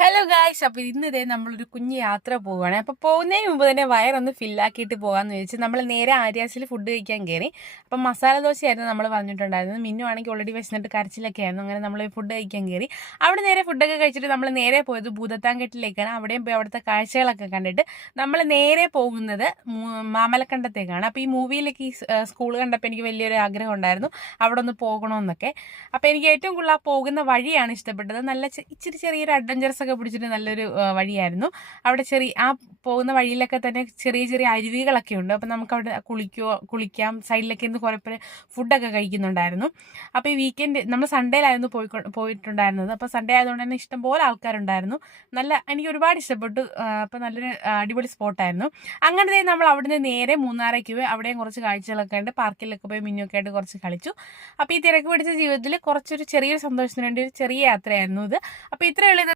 Hello guys, അപ്പോൾ ഇതേ നമ്മളൊരു കുഞ്ഞു യാത്ര പോവുകയാണ്. അപ്പോൾ പോകുന്നതിന് മുമ്പ് തന്നെ വയറൊന്ന് ഫില്ലാക്കിയിട്ട് പോകാമെന്ന് വെച്ച് നമ്മൾ നേരെ ആര്യാസിൽ ഫുഡ് കഴിക്കാൻ കയറി. അപ്പം മസാല ദോശയായിരുന്നു നമ്മൾ പറഞ്ഞിട്ടുണ്ടായിരുന്നത്. മിന്നു ആണെങ്കിൽ ഓൾറെഡി വിശന്നിട്ട് കരച്ചിലൊക്കെ ആയിരുന്നു. അങ്ങനെ നമ്മൾ ഫുഡ് കഴിക്കാൻ കയറി. അവിടെ നേരെ ഫുഡൊക്കെ കഴിച്ചിട്ട് നമ്മൾ നേരെ പോയത് ഭൂതത്താൻകെട്ടിലേക്കാണ്. അവിടെയും പോയി അവിടുത്തെ കാഴ്ചകളൊക്കെ കണ്ടിട്ട് നമ്മൾ നേരെ പോകുന്നത് മാമലക്കണ്ടത്തേക്കാണ്. അപ്പോൾ ഈ മൂവിയിലേക്ക് ഈ സ്കൂൾ കണ്ടപ്പോൾ എനിക്ക് വലിയൊരു ആഗ്രഹം ഉണ്ടായിരുന്നു അവിടെ ഒന്ന് പോകണമെന്നൊക്കെ. അപ്പോൾ എനിക്ക് ഏറ്റവും കൂടുതൽ ആ പോകുന്ന വഴിയാണ് ഇഷ്ടപ്പെട്ടത്. നല്ല ഇച്ചിരി ചെറിയൊരു അഡ്വഞ്ചറസ് ഒക്കെ പിടിച്ചിട്ട് നല്ലൊരു വഴിയായിരുന്നു. അവിടെ ആ പോകുന്ന വഴിയിലൊക്കെ തന്നെ ചെറിയ ചെറിയ അരുവികളൊക്കെ ഉണ്ട്. അപ്പം നമുക്ക് അവിടെ കുളിക്കാം. സൈഡിലൊക്കെ ഇന്ന് കുറേ പേര് ഫുഡൊക്കെ കഴിക്കുന്നുണ്ടായിരുന്നു. അപ്പോൾ ഈ വീക്കെൻഡ് നമ്മൾ സൺഡേയിലായിരുന്നു പോയിട്ടുണ്ടായിരുന്നത്. അപ്പോൾ സൺഡേ ആയതുകൊണ്ട് തന്നെ ഇഷ്ടംപോലെ ആൾക്കാരുണ്ടായിരുന്നു. എനിക്ക് ഒരുപാട് ഇഷ്ടപ്പെട്ടു. അപ്പോൾ നല്ലൊരു അടിപൊളി സ്പോട്ടായിരുന്നു. അങ്ങനെ നമ്മൾ അവിടുന്ന് നേരെ മൂന്നാറേക്ക് പോയി. അവിടെയും കുറച്ച് കാഴ്ചകളൊക്കെ ഉണ്ട്. പാർക്കിലൊക്കെ പോയി മിന്നൊക്കെ ആയിട്ട് കുറച്ച് കളിച്ചു. അപ്പോൾ ഈ തിരക്ക് പിടിച്ച ജീവിതത്തിൽ ചെറിയൊരു സന്തോഷത്തിന് വേണ്ടി ഒരു ചെറിയ യാത്രയായിരുന്നു ഇത്. അപ്പോൾ ഇത്രയുള്ള